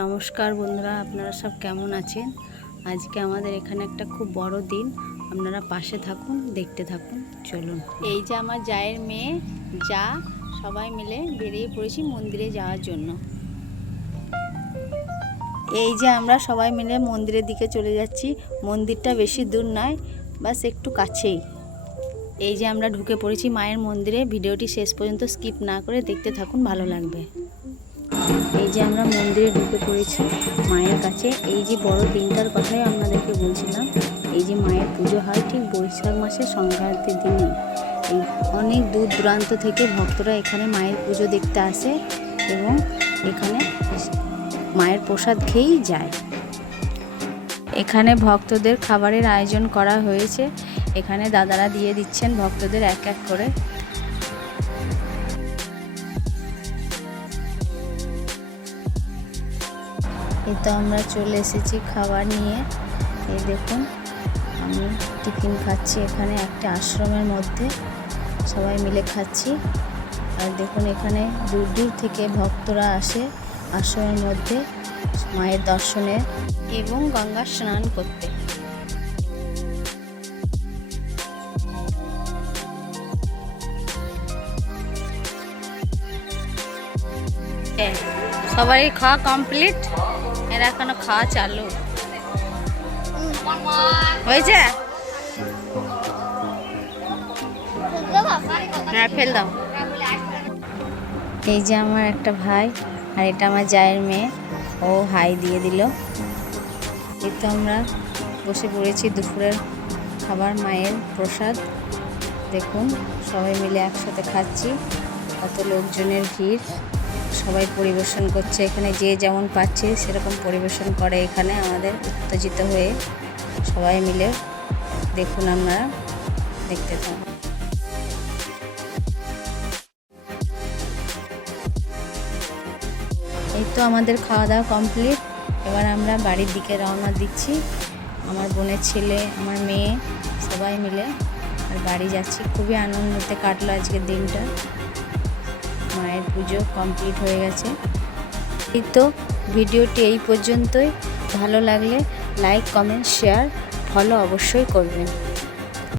নমস্কার বন্ধুরা, আপনারা সব কেমন আছেন? আজকে আমাদের এখানে একটা খুব বড় দিন, আপনারা পাশে থাকুন, দেখতে থাকুন। চলুন, এই যে আমার জায়ের মেয়ে যা, সবাই মিলে বেরিয়ে পড়েছি মন্দিরে যাওয়ার জন্য। এই যে আমরা সবাই মিলে মন্দিরের দিকে চলে যাচ্ছি। মন্দিরটা বেশি দূর নয়, বাস একটু কাছেই। এই যে আমরা ঢুকে পড়েছি মায়ের মন্দিরে। ভিডিওটি শেষ পর্যন্ত স্কিপ না করে দেখতে থাকুন, ভালো লাগবে। এই যে আমরা মন্দিরে ঢুকে পড়েছি মায়ের কাছে। এই যে বড় দিনটার কথাই আপনাদেরকে বলছিলাম। এই যে মায়ের পুজো হয় ঠিক বৈশাখ মাসের সংক্রান্তির দিনে। এই অনেক দূর দূরান্ত থেকে ভক্তরা এখানে মায়ের পুজো দেখতে আসে এবং এখানে মায়ের প্রসাদ খেয়েই যায়। এখানে ভক্তদের খাবারের আয়োজন করা হয়েছে। এখানে দাদারা দিয়ে দিচ্ছেন ভক্তদের এক এক করে। এই তো আমরা চলে এসেছি খাবার নিয়ে। এই দেখুন, আমি টিফিন খাচ্ছি এখানে একটা আশ্রমের মধ্যে, সবাই মিলে খাচ্ছি। আর দেখুন, এখানে দূর দূর থেকে ভক্তরা আসে আশ্রমের মধ্যে মায়ের দর্শনে এবং গঙ্গা স্নান করতে। সবাই খাওয়া কমপ্লিট, এরা এখনো খাওয়া চালু হয়েছে। হ্যাঁ, ফেল দাও। এই যে আমার একটা ভাই, আর এটা আমার জায়ের মেয়ে, ও হাই দিয়ে দিল। এই তো আমরা বসে পড়েছি দুপুরের খাবার, মায়ের প্রসাদ। দেখুন, সবাই মিলে একসাথে খাচ্ছি। কত লোকজনের ভিড়, সবাই পরিবেশন করছে এখানে, যে যেমন পাচ্ছে সেরকম পরিবেশন করে এখানে আমাদের উত্তেজিত হয়ে। সবাই মিলে দেখুন, আপনারা দেখতে থাকুন। এই তো আমাদের খাওয়া দাওয়া কমপ্লিট। এবার আমরা বাড়ির দিকে রওনা দিচ্ছি। আমার বোনের ছেলে, আমার মেয়ে, সবাই মিলে আর বাড়ি যাচ্ছি। খুবই আনন্দতে কাটলো আজকের দিনটা। মায়ের পুজো কমপ্লিট হয়ে গেছে। এই তো ভিডিওটি এই পর্যন্তই। ভালো লাগলে লাইক, কমেন্ট, শেয়ার, ফলো অবশ্যই করবেন।